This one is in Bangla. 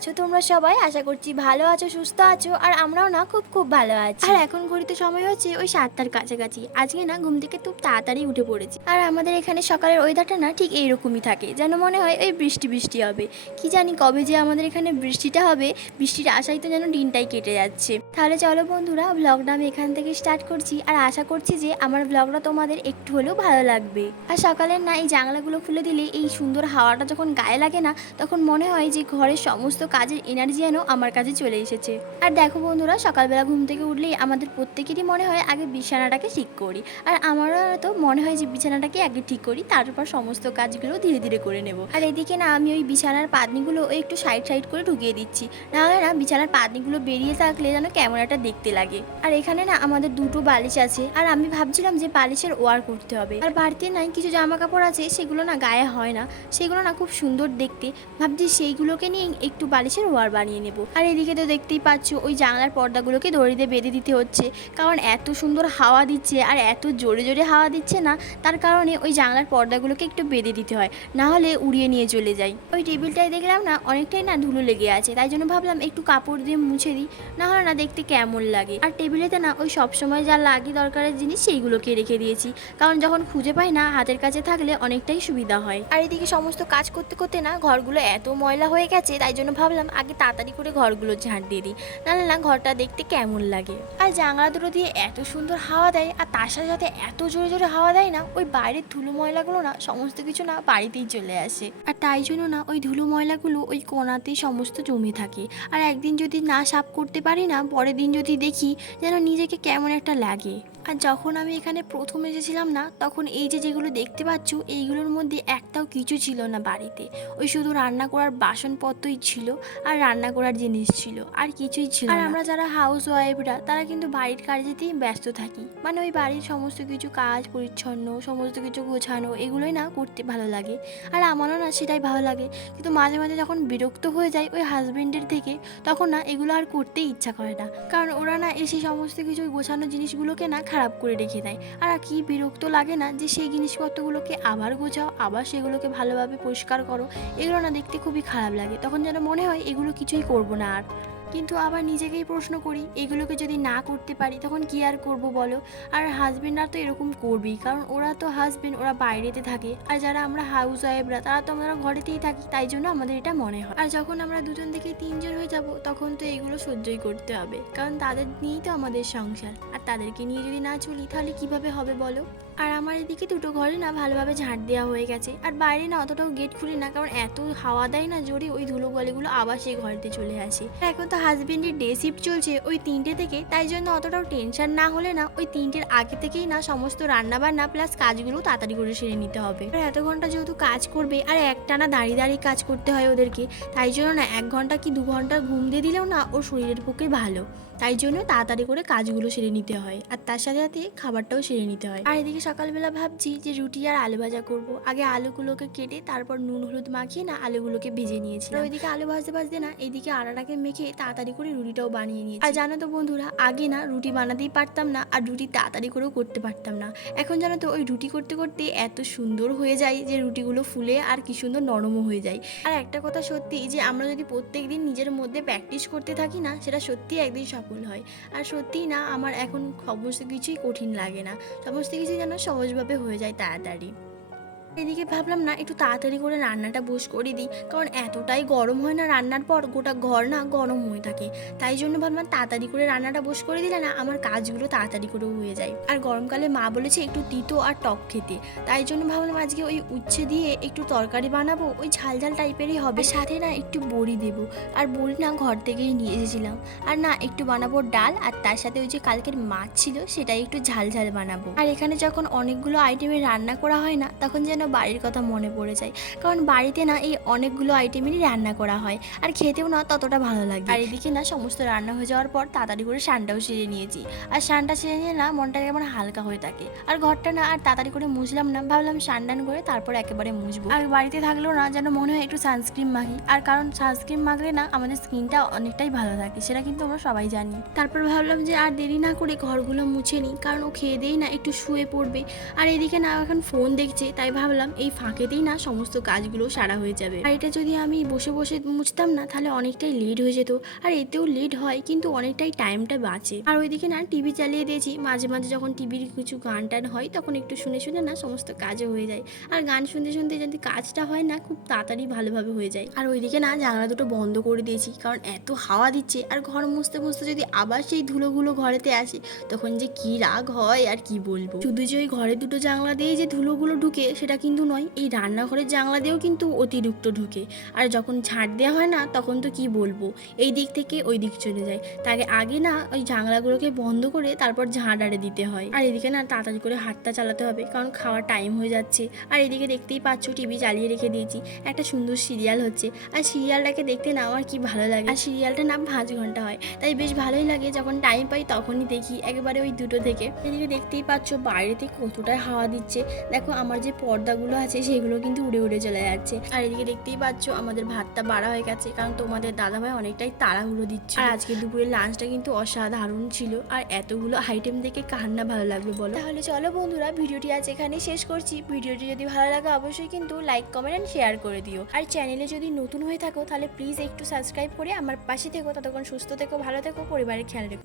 আছো তোমরা সবাই? আশা করছি ভালো আছো, সুস্থ আছো। আর আমরাও না খুব খুব ভালো আছি। আর এখন ঘড়িতে সময় হচ্ছে ওই 7টার কাছাকাছি। আজকে না ঘুম থেকে খুব তাড়াতাড়ি উঠে পড়েছি। আর আমাদের এখানে সকালের ওয়েদারটা না ঠিক এইরকমই থাকে, যেন মনে হয় ওই বৃষ্টি বৃষ্টি হবে। কি জানি কবে যে আমাদের এখানে বৃষ্টিটা হবে, বৃষ্টির আশাই তো যেন দিনটাই কেটে যাচ্ছে। তাহলে চলো বন্ধুরা, ব্লগটা আমি এখান থেকে স্টার্ট করছি। আর আশা করছি যে আমার ব্লগটা তোমাদের একটু হলেও ভালো লাগবে। আর সকালের না এই জানলাগুলো খুলে দিলে এই সুন্দর হাওয়াটা যখন গায়ে লাগে না, তখন মনে হয় যে ঘরের সমস্ত কাজের এনার্জি যেন আমার কাছে চলে এসেছে। আর দেখো বন্ধুরা, সকালবেলা ঘুম থেকে উঠলেই আমাদের প্রত্যেকেরই মনে হয় আগে বিছানাটাকে ঠিক করি। আর আমারও তো মনে হয় যে বিছানাটাকে আগে ঠিক করি, তারপর সমস্ত কাজগুলো ধীরে ধীরে করে নেব। আর এদিকে না আমি ওই বিছানার পাতনিগুলো একটু সাইড সাইড করে ঢুকিয়ে দিচ্ছি, নাহলে না বিছানার পাতনিগুলো বেরিয়ে থাকলে যেন কেমন একটা দেখতে লাগে। আর এখানে না আমাদের দুটো বালিশ আছে, আর আমি ভাবছিলাম যে বালিশের ওয়ার করতে হবে। আর বাড়িতে নাই কিছু জামা কাপড় আছে, সেগুলো না গায়ে হয় না, সেগুলো না খুব সুন্দর দেখতে। ভাবছি সেইগুলোকে নিয়ে একটু বালিশের ওয়ার বানিয়ে নেব। আর এদিকে তো দেখতেই পাচ্ছ ওই জানলার পর্দাগুলোকে দড়ি দিয়ে বেঁধে দিতে হচ্ছে, কারণ এত সুন্দর হাওয়া দিচ্ছে আর এত জোরে জোরে হাওয়া দিচ্ছে না, তার কারণে ওই জানলার পর্দাগুলোকে একটু বেঁধে দিতে হয়, না হলে উড়িয়ে নিয়ে চলে যায়। ওই টেবিলটায় দেখলাম না অনেকটাই না ধুলো লেগে আছে, তাই জন্য ভাবলাম একটু কাপড় দিয়ে মুছে দিই, না হলে না দেখতে কেমন লাগে। আর টেবিলেতে না ওই সবসময় যা লাগে দরকারের জিনিস সেইগুলোকে রেখে দিয়েছি, কারণ যখন খুঁজে পাই না হাতের কাছে থাকলে অনেকটাই সুবিধা হয়। আর এদিকে সমস্ত কাজ করতে করতে না ঘরগুলো এত ময়লা হয়ে গেছে, তাই জন্য ভাবলাম আগে তাড়াতাড়ি করে ঘরগুলো ঝাঁট দিয়ে দিই, নাহলে না ঘরটা দেখতে কেমন লাগে। আর জানলা দুটো দিয়ে এত সুন্দর হাওয়া দেয়, আর তার সাথে সাথে এত জোরে জোরে হাওয়া দেয় না, ওই বাইরের ধুলো ময়লাগুলো না সমস্ত কিছু না বাড়িতেই চলে আসে। আর তাই জন্য না ওই ধুলো ময়লাগুলো ওই কোণাতেই সমস্ত জমে থাকে। আর একদিন যদি না সাফ করতে পারি না, পরের দিন যদি দেখি যেন নিজেকে কেমন একটা লাগে। আর যখন আমি এখানে প্রথম এসেছিলাম না, তখন এই যে যেগুলো দেখতে পাচ্ছ এইগুলোর মধ্যে একটাও কিছু ছিল না বাড়িতে, ওই শুধু রান্না করার বাসনপত্রই ছিল আর রান্না করার জিনিস ছিল, আর কিছুই ছিল না। আর আমরা যারা হাউস ওয়াইফরা তারা কিন্তু বাড়ির কাজেতেই ব্যস্ত থাকি, মানে ওই বাড়ির সমস্ত কিছু কাজ পরিচ্ছন্ন, সমস্ত কিছু গোছানো, এগুলোই না করতে ভালো লাগে। আর আমারও না সেটাই ভালো লাগে, কিন্তু মাঝে মাঝে যখন বিরক্ত হয়ে যায় ওই হাজবেন্ডের থেকে, তখন না এগুলো আর করতেই ইচ্ছা করে না, কারণ ওরা না এসে সমস্ত কিছু গোছানো জিনিসগুলোকে না খারাপ করে রেখে দেয়। আর কি বিরক্ত লাগে না যে সেই জিনিসপত্রগুলোকে আবার গোছাও, আবার সেগুলোকে ভালোভাবে পরিষ্কার করো, এগুলো না দেখতে খুবই খারাপ লাগে। তখন যেন মনে হয় এগুলো কিছুই করব না আর। কিন্তু আবার নিজেকেই প্রশ্ন করি, এগুলোকে যদি না করতে পারি তখন কি আর করব বলো। আর হাজবেন্ডরা তো এরকম করবেই, কারণ ওরা তো হাজবেন্ড, ওরা বাইরেতে থাকে, আর যারা আমরা হাউস ওয়াইফরা তারা তো আমরা ঘরেতেই থাকি, তাই জন্য আমাদের এটা মনে হয়। আর যখন আমরা দুজন থেকে তিনজন হয়ে যাব, তখন তো এগুলো সহ্যই করতে হবে, কারণ তাদের নিয়েই তো আমাদের সংসার, আর তাদেরকে নিয়ে যদি না চলি তাহলে কিভাবে হবে বলো। আর আমার এদিকে দুটো ঘরে না ভালোভাবে ঝাঁট দেওয়া হয়ে গেছে, আর বাইরে না অতটাও গেট খুলি না, কারণ এত হাওয়া দেয় না জোরে, ওই ধুলো গলিগুলো আবার সেই ঘরেতে চলে আসে। এখন তো হাজবেন্ডের ডে শিফট চলছে ওই 3টে থেকে, তাই জন্য অতটাও টেনশন না হলে না ওই 3টের আগে থেকেই না সমস্ত রান্না বান্না প্লাস কাজগুলো তাড়াতাড়ি করে সেরে নিতে হবে। আর এত ঘন্টা যেহেতু কাজ করবে, আর একটানা দাঁড়িয়ে দাঁড়িয়ে কাজ করতে হয় ওদেরকে, তাই জন্য না 1 ঘন্টা কি 2 ঘন্টা ঘুম দিয়ে দিলেও না ওর শরীরের পক্ষে ভালো, তাই জন্য তাড়াতাড়ি করে কাজগুলো সেরে নিতে হয়, আর তার সাথে সাথে খাবারটাও সেরে নিতে হয়। আর এদিকে সকালবেলা ভাবছি যে রুটি আর আলু ভাজা করব। আগে আলুগুলোকে কেটে তারপর নুন হলুদ মাখিয়ে না আলুগুলোকে ভেজে নিয়েছি। আর ওইদিকে আলু ভাজতে ভাজতে না এইদিকে আটাটাকে মেখে তাড়াতাড়ি করে রুটিটাও বানিয়ে নিয়েছি। আর জানো তো বন্ধুরা, আগে না রুটি বানাতেই পারতাম না, আর রুটি তাড়াতাড়ি করেও করতে পারতাম না। এখন জানো তো ওই রুটি করতে করতে এত সুন্দর হয়ে যায় যে রুটিগুলো ফুলে আর কি সুন্দর নরমও হয়ে যায়। আর একটা কথা সত্যি, যে আমরা যদি প্রত্যেক দিন নিজের মধ্যে প্র্যাকটিস করতে থাকি না, সেটা সত্যি একদিন সফল হয়। আর সত্যিই না আমার এখন সমস্ত কিছুই কঠিন লাগে না, সমস্ত কিছু যেন সহজভাবে হয়ে যায় তাড়াতাড়ি। এদিকে ভাবলাম না একটু তাড়াতাড়ি করে রান্নাটা বস করে দিই, কারণ এতটাই গরম হয় না রান্নার পর, গোটা ঘর না গরম হয়ে থাকে, তাই জন্য ভাবলাম তাড়াতাড়ি করে রান্নাটা বস করে দিলে না আমার কাজগুলো তাড়াতাড়ি করে হয়ে যায়। আর গরমকালে মা বলেছে একটু তিতো আর টক খেতে, তাই জন্য ভাবলাম আজকে ওই উচ্ছে দিয়ে একটু তরকারি বানাবো, ওই ঝাল ঝাল টাইপেরই হবে, সাথে না একটু বড়ি দেবো। আর বড়ি না ঘর থেকেই নিয়ে এসেছিলাম। আর না একটু বানাবো ডাল, আর তার সাথে ওই যে কালকের মাছ ছিল সেটাই একটু ঝাল ঝাল বানাবো। আর এখানে যখন অনেকগুলো আইটেমের রান্না করা হয় না, তখন যেন বাড়ির কথা মনে পড়ে যায়, কারণ বাড়িতে না এই অনেকগুলো আইটেমেরই রান্না করা হয়, আর খেতেও না ততটা ভালো লাগে। আর এদিকে না সমস্ত রান্না হয়ে যাওয়ার পর তাড়াতাড়ি করে স্নানটাও সেরে নিয়েছি, আর স্নানটা সেরে নিয়ে না মনটা কেমন হালকা হয়ে থাকে। আর ঘরটা না আর তাড়াতাড়ি করে মুছলাম না, ভাবলাম স্নান করে তারপর একেবারে মুছবো। আর বাড়িতে থাকলেও না যেন মনে হয় একটু সানস্ক্রিন মাখি, আর কারণ সানস্ক্রিন মাখলে না আমাদের স্কিনটা অনেকটাই ভালো থাকে, সেটা কিন্তু আমরা সবাই জানি। তারপর ভাবলাম যে আর দেরি না করে ঘরগুলো মুছে নিই, কারণ ও খেয়ে দিয়েই না একটু শুয়ে পড়বে। আর এদিকে না এখন ফোন দেখছে, তাই ভাবলাম ভাবলাম এই ফাঁকেতেই না সমস্ত কাজগুলো সারা হয়ে যাবে। আর এটা যদি আমি বসে বসে মুছতাম না তাহলে অনেকটাই লেট হয়ে যেত, আর এতেও লেট হয় কিন্তু অনেকটাই টাইমটা বাঁচে। আর ওইদিকে না টিভি চালিয়ে দিয়েছি, মাঝে মাঝে যখন টিভির কিছু গান টান হয় তখন একটু শুনে শুনে না সমস্ত কাজও হয়ে যায়। আর গান শুনতে শুনতে যদি কাজটা হয় না খুব তাড়াতাড়ি ভালোভাবে হয়ে যায়। আর ওইদিকে না জানলা দুটো বন্ধ করে দিয়েছি, কারণ এত হাওয়া দিচ্ছে আর ঘর মুছতে মুছতে যদি আবার সেই ধুলোগুলো ঘরেতে আসে তখন যে কি রাগ হয় আর কি বলবো। শুধু যে ওই ঘরের দুটো জানলা দিয়ে যে ধুলোগুলো ঢুকে সেটা কিন্তু নয়, এই রান্নাঘরের জানলা দিয়েও কিন্তু অতিরিক্ত ঢুকে। আর যখন ঝাড় দেওয়া হয় না তখন তো কি বলবো, এই দিক থেকে ওই দিক চলে যায়। তাকে আগে না ওই জানলাগুলোকে বন্ধ করে তারপর ঝাড়ারে দিতে হয়। আর এদিকে না তাড়াতাড়ি করে হাতটা চালাতে হবে, কারণ খাওয়ার টাইম হয়ে যাচ্ছে। আর এদিকে দেখতেই পাচ্ছ টিভি চালিয়ে রেখে দিয়েছি, একটা সুন্দর সিরিয়াল হচ্ছে। আর সিরিয়ালটাকে দেখতে না আমার কি ভালো লাগে। আর সিরিয়ালটা না 5 ঘন্টা হয়, তাই বেশ ভালোই লাগে। যখন টাইম পাই তখনই দেখি, একেবারে ওই 2টো থেকে। এদিকে দেখতেই পাচ্ছ বাইরেতে কতটাই হাওয়া দিচ্ছে। দেখো আমার যে পর্দাগুলো আছে সেগুলো কিন্তু উড়ে উড়ে চলে যাচ্ছে। আর এদিকে দেখতেই পাচ্ছ আমাদের ভাতটা বাড়া হয়ে গেছে, কারণ তোমাদের দাদাভাই অনেকটাই তাড়াহুড়ো দিচ্ছে। আর আজকে দুপুরের লাঞ্চটা কিন্তু অসাধারণ ছিল। আর এতগুলো আইটেম দেখে কার না ভালো লাগবে বলো। তাহলে চলো বন্ধুরা, ভিডিওটি আজ এখানেই শেষ করছি। ভিডিওটি যদি ভালো লাগে অবশ্যই কিন্তু লাইক, কমেন্ট এন্ড শেয়ার করে দিও। আর চ্যানেলে যদি নতুন হয়ে থাকো তাহলে প্লিজ একটু সাবস্ক্রাইব করে আমার পাশে থেকো। ততক্ষণ সুস্থ থেকো, ভালো থেকো, পরিবারের খেয়াল রেখো।